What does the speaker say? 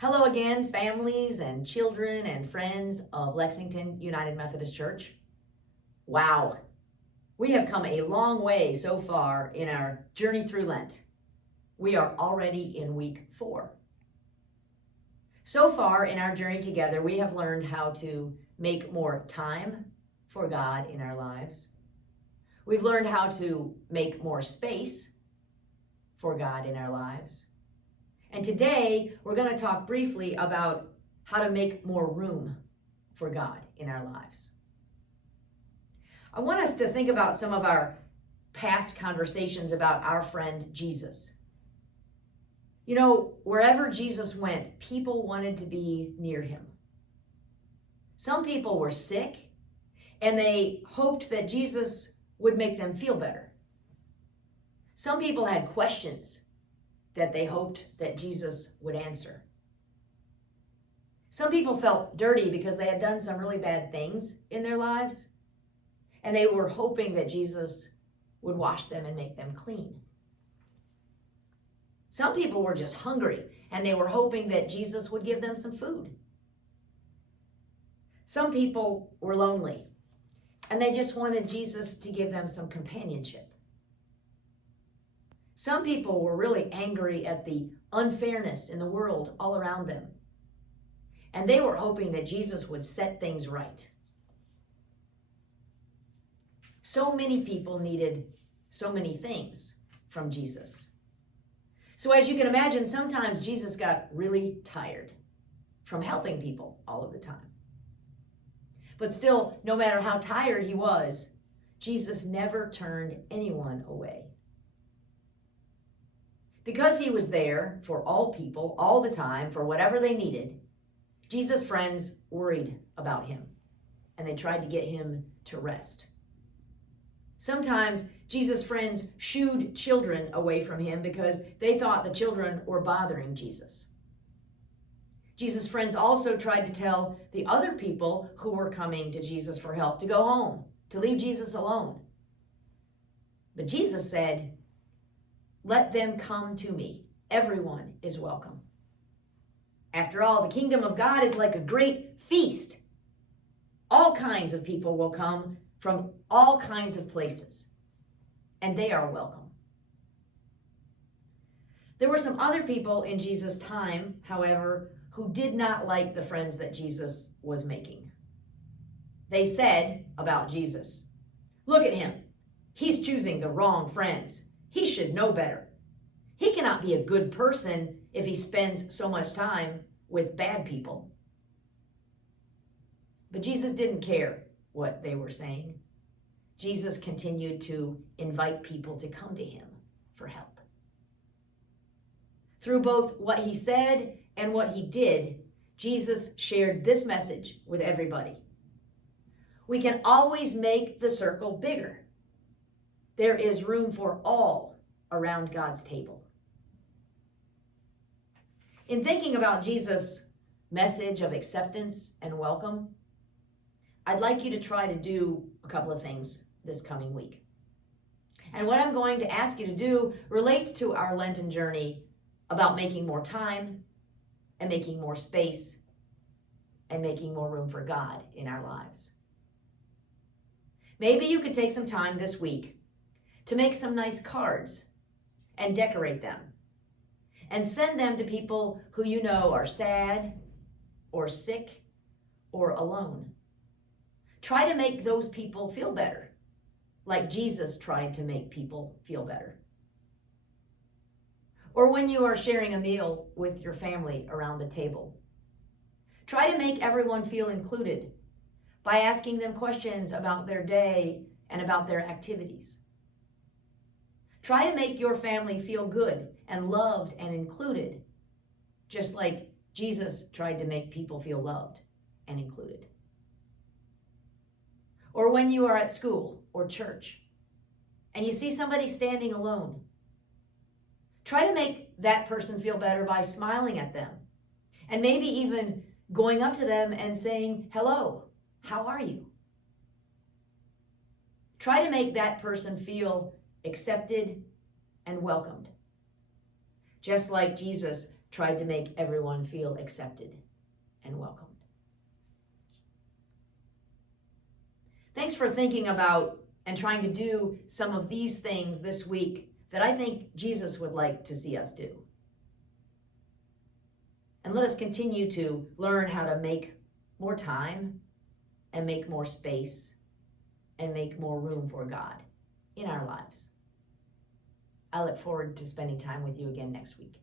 Hello again, families and children and friends of Lexington United Methodist Church. Wow, we have come a long way so far in our journey through Lent. We are already in week 4. So far in our journey together, we have learned how to make more time for God in our lives. We've learned how to make more space for God in our lives. And today, we're going to talk briefly about how to make more room for God in our lives. I want us to think about some of our past conversations about our friend Jesus. You know, wherever Jesus went, people wanted to be near him. Some people were sick, and they hoped that Jesus would make them feel better. Some people had questions that they hoped that Jesus would answer. Some people felt dirty because they had done some really bad things in their lives, and they were hoping that Jesus would wash them and make them clean. Some people were just hungry, and they were hoping that Jesus would give them some food. Some people were lonely, and they just wanted Jesus to give them some companionship. Some people were really angry at the unfairness in the world all around them, and they were hoping that Jesus would set things right. So many people needed so many things from Jesus. So as you can imagine, sometimes Jesus got really tired from helping people all of the time. But still, no matter how tired he was, Jesus never turned anyone away. Because he was there for all people, all the time, for whatever they needed, Jesus' friends worried about him, and they tried to get him to rest. Sometimes Jesus' friends shooed children away from him because they thought the children were bothering Jesus. Jesus' friends also tried to tell the other people who were coming to Jesus for help to go home, to leave Jesus alone. But Jesus said, "Let them come to me. Everyone is welcome." After all, the kingdom of God is like a great feast. All kinds of people will come from all kinds of places, and they are welcome. There were some other people in Jesus' time, however, who did not like the friends that Jesus was making. They said about Jesus, "Look at him. He's choosing the wrong friends. He should know better. He cannot be a good person if he spends so much time with bad people." But Jesus didn't care what they were saying. Jesus continued to invite people to come to him for help. Through both what he said and what he did, Jesus shared this message with everybody. We can always make the circle bigger. There is room for all around God's table. In thinking about Jesus' message of acceptance and welcome, I'd like you to try to do a couple of things this coming week. And what I'm going to ask you to do relates to our Lenten journey about making more time and making more space and making more room for God in our lives. Maybe you could take some time this week to make some nice cards and decorate them and send them to people who you know are sad or sick or alone. Try to make those people feel better, like Jesus tried to make people feel better. Or when you are sharing a meal with your family around the table, try to make everyone feel included by asking them questions about their day and about their activities. Try to make your family feel good and loved and included, just like Jesus tried to make people feel loved and included. Or when you are at school or church and you see somebody standing alone, try to make that person feel better by smiling at them and maybe even going up to them and saying, "Hello, how are you?" Try to make that person feel accepted and welcomed, just like Jesus tried to make everyone feel accepted and welcomed. Thanks for thinking about and trying to do some of these things this week that I think Jesus would like to see us do. And let us continue to learn how to make more time and make more space and make more room for God in our lives. I look forward to spending time with you again next week.